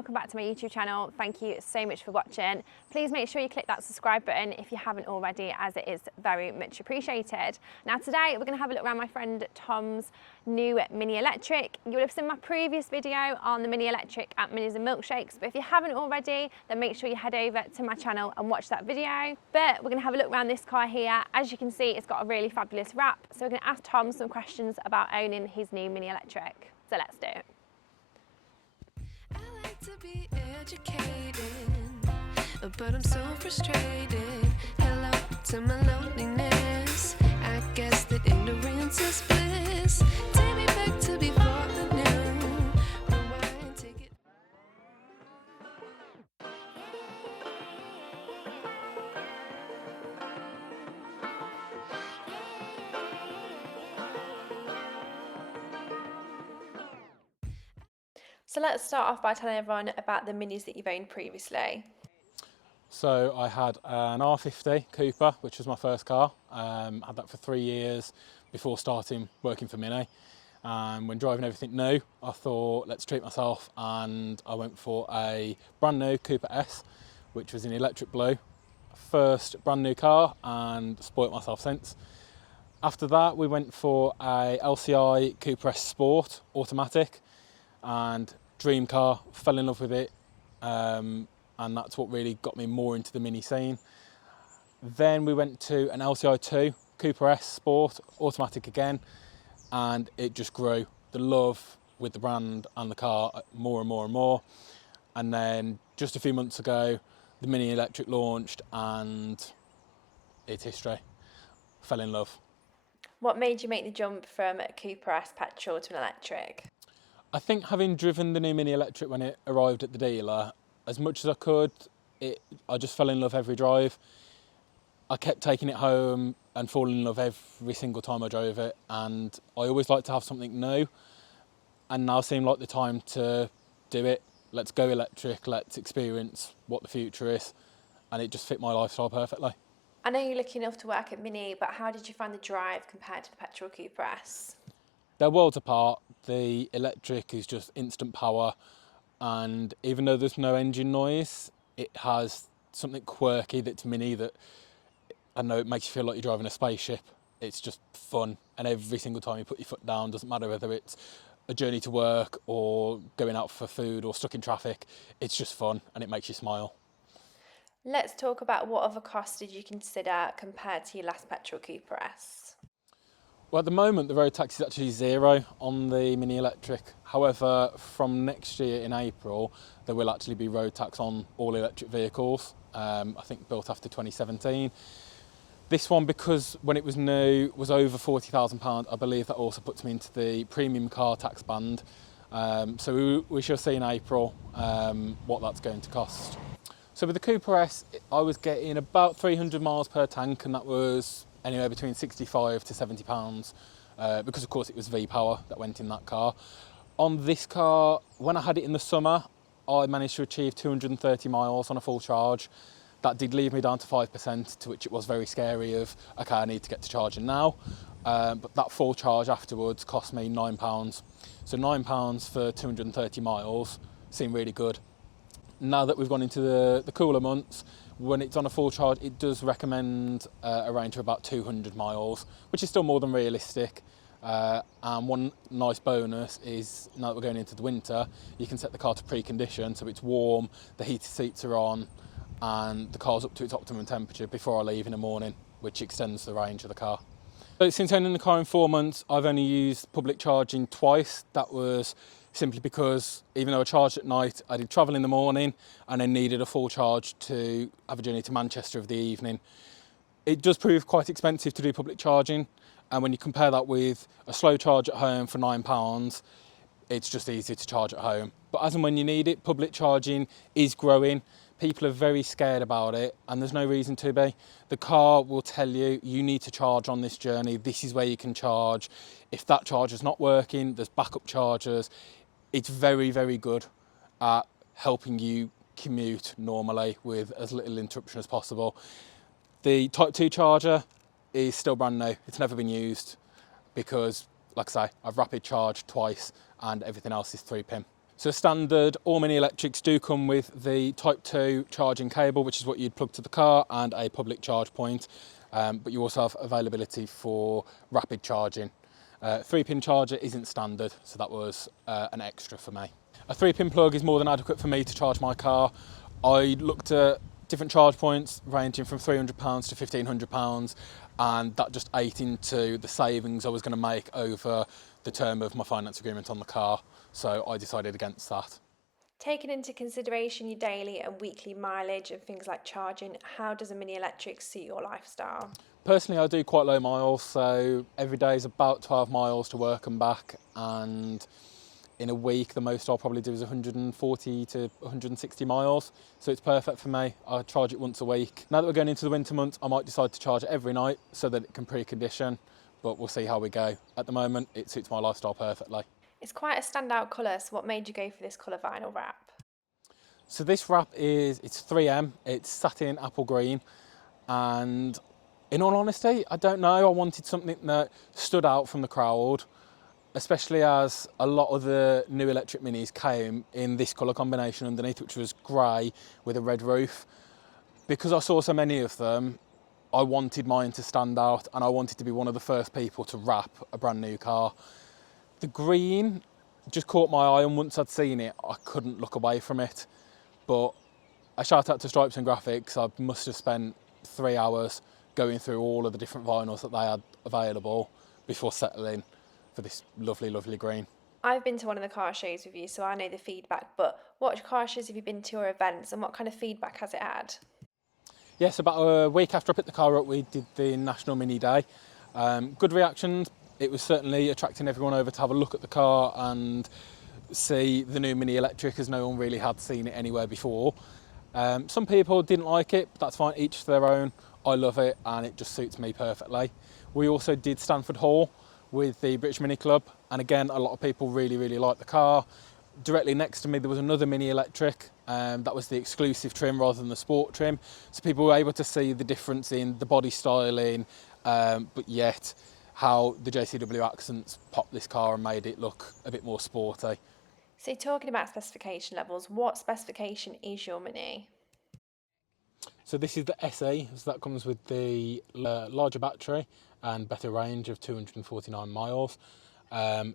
welcome back to my YouTube channel. Thank you so much for watching. Please make sure you click that subscribe button if you haven't already, as it is very much appreciated. Now today we're going to have a look around my friend Tom's new Mini Electric. You'll have seen my previous video on the Mini Electric at Minis and Milkshakes, but if you haven't already, then make sure you head over to my channel and watch that video. But we're going to have a look around this car here. As you can see, it's got a really fabulous wrap, so we're going to ask Tom some questions about owning his new Mini Electric. So let's do it. I like to be educated, but I'm so frustrated. Hello to my loneliness. I guess that ignorance is bliss. Take me back to before I knew. Rewind, take it. So let's start off by telling everyone about the Minis that you've owned previously. So I had an R50 Cooper, which was my first car. Had that for 3 years before starting working for Mini. And when driving everything new, I thought, let's treat myself, and I went for a brand new Cooper S, which was in electric blue. First brand new car, and spoilt myself since. After that, we went for a LCI Cooper S Sport automatic, and dream car, fell in love with it. And that's what really got me more into the Mini scene. Then we went to an LCI 2 Cooper S Sport automatic again, and it just grew. The love with the brand and the car more and more and more. And then just a few months ago, the Mini Electric launched, and it's history. Fell in love. What made you make the jump from a Cooper S petrol to an electric? I think having driven the new Mini Electric when it arrived at the dealer, as much as I could, I just fell in love every drive. I kept taking it home and falling in love every single time I drove it, and I always like to have something new, and now seemed like the time to do it. Let's go electric, let's experience what the future is, and it just fit my lifestyle perfectly. I know you're lucky enough to work at Mini, but how did you find the drive compared to the petrol Cooper S? They're worlds apart. The electric is just instant power, and even though there's no engine noise, it has something quirky that's Mini that, I know, it makes you feel like you're driving a spaceship. It's just fun, and every single time you put your foot down, doesn't matter whether it's a journey to work or going out for food or stuck in traffic, it's just fun and it makes you smile. Let's talk about what other costs did you consider compared to your last petrol Cooper S? Well, at the moment, the road tax is actually zero on the Mini Electric. However, from next year in April, there will actually be road tax on all electric vehicles, I think built after 2017. This one, because when it was new, was over £40,000, I believe that also puts me into the premium car tax band. So we shall see in April what that's going to cost. So with the Cooper S, I was getting about 300 miles per tank, and that was anywhere between 65 to 70 pounds, because of course it was V-Power that went in that car. On this car, when I had it in the summer, I managed to achieve 230 miles on a full charge. That did leave me down to 5%, to which it was very scary of, okay, I need to get to charging now. But that full charge afterwards cost me £9. So £9 for 230 miles seemed really good. Now that we've gone into the cooler months, when it's on a full charge, it does recommend a range of about 200 miles, which is still more than realistic. And one nice bonus is, now that we're going into the winter, you can set the car to precondition, so it's warm, the heated seats are on, and the car's up to its optimum temperature before I leave in the morning, which extends the range of the car. So since owning the car in 4 months, I've only used public charging twice. That was simply because even though I charged at night, I did travel in the morning and then needed a full charge to have a journey to Manchester of the evening. It does prove quite expensive to do public charging, and when you compare that with a slow charge at home for £9, it's just easier to charge at home. But as and when you need it, public charging is growing. People are very scared about it, and there's no reason to be. The car will tell you, you need to charge on this journey, this is where you can charge. If that charger's not working, there's backup chargers. It's very, very good at helping you commute normally with as little interruption as possible. The Type 2 charger is still brand new. It's never been used because, like I say, I've rapid charged twice and everything else is 3-pin. So standard, all mini electrics do come with the Type 2 charging cable, which is what you'd plug to the car, and a public charge point. But you also have availability for rapid charging. 3-pin charger isn't standard, so that was an extra for me. A 3-pin plug is more than adequate for me to charge my car. I looked at different charge points ranging from £300 to £1,500, and that just ate into the savings I was going to make over the term of my finance agreement on the car, so I decided against that. Taking into consideration your daily and weekly mileage and things like charging, how does a mini electric suit your lifestyle? Personally, I do quite low miles, so every day is about 12 miles to work and back, and in a week the most I'll probably do is 140 to 160 miles, so it's perfect for me. I charge it once a week. Now that we're going into the winter months, I might decide to charge it every night so that it can precondition, but we'll see how we go. At the moment, it suits my lifestyle perfectly. It's quite a standout colour, so what made you go for this colour vinyl wrap? So this wrap it's 3M, it's satin apple green, and in all honesty, I don't know, I wanted something that stood out from the crowd, especially as a lot of the new electric minis came in this colour combination underneath, which was grey with a red roof. Because I saw so many of them, I wanted mine to stand out, and I wanted to be one of the first people to wrap a brand new car. The green just caught my eye, and once I'd seen it, I couldn't look away from it. But a shout out to Stripes and Graphics. I must have spent 3 hours going through all of the different vinyls that they had available before settling for this lovely, lovely green. I've been to one of the car shows with you, so I know the feedback, but what car shows have you been to or events, and what kind of feedback has it had? Yes, about a week after I picked the car up, we did the National Mini Day. Good reactions. It was certainly attracting everyone over to have a look at the car and see the new Mini Electric, as no one really had seen it anywhere before. Some people didn't like it, but that's fine, each to their own. I love it, and it just suits me perfectly. We also did Stanford Hall with the British Mini Club, and again, a lot of people really, really liked the car. Directly next to me, there was another Mini Electric, that was the exclusive trim rather than the sport trim. So people were able to see the difference in the body styling, but yet how the JCW accents popped this car and made it look a bit more sporty. So talking about specification levels, what specification is your Mini? So this is the SE, so that comes with the larger battery and better range of 249 miles.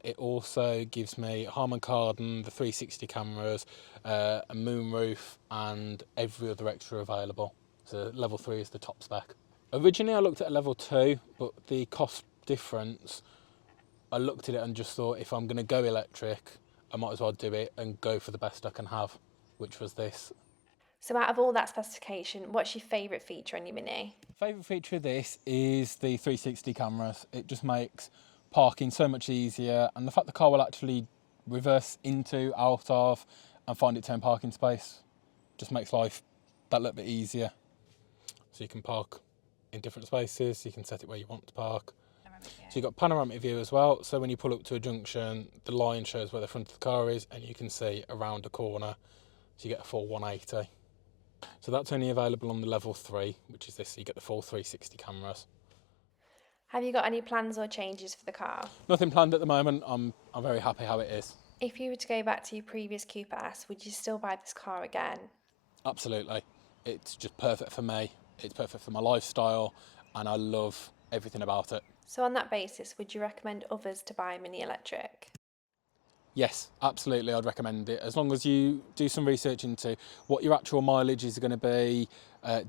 It also gives me Harman Kardon, the 360 cameras, a moonroof, and every other extra available. So level 3 is the top spec. Originally I looked at a level 2, but the cost difference, I looked at it and just thought, if I'm going to go electric, I might as well do it and go for the best I can have, which was this. So out of all that specification, what's your favourite feature on your Mini? Favourite feature of this is the 360 cameras. It just makes parking so much easier, and the fact the car will actually reverse into, out of, and find its own parking space just makes life that little bit easier. So you can park in different spaces, you can set it where you want to park. So you've got panoramic view as well, so when you pull up to a junction, the line shows where the front of the car is, and you can see around a corner, so you get a full 180. So that's only available on the level 3, which is this, so you get the full 360 cameras. Have you got any plans or changes for the car? Nothing planned at the moment. I'm very happy how it is. If you were to go back to your previous Cooper S, would you still buy this car again? Absolutely. It's just perfect for me. It's perfect for my lifestyle, and I love everything about it. So on that basis, would you recommend others to buy a Mini Electric? Yes, absolutely, I'd recommend it. As long as you do some research into what your actual mileage is going to be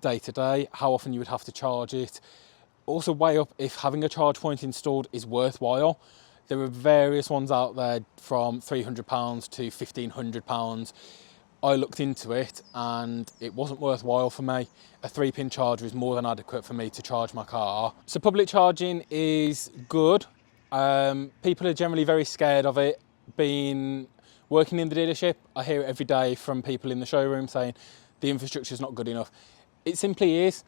day to day, how often you would have to charge it. Also weigh up if having a charge point installed is worthwhile. There are various ones out there from £300 to £1,500. I looked into it and it wasn't worthwhile for me. A 3-pin charger is more than adequate for me to charge my car. So public charging is good. People are generally very scared of it. Working in the dealership, I hear it every day from people in the showroom saying the infrastructure is not good enough. It simply is.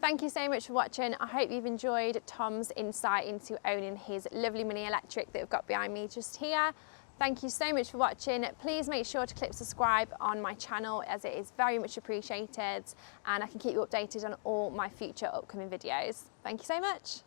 Thank you so much for watching. I hope you've enjoyed Tom's insight into owning his lovely Mini Electric that we've got behind me just here. Thank you so much for watching. Please make sure to click subscribe on my channel, as it is very much appreciated, and I can keep you updated on all my future upcoming videos. Thank you so much.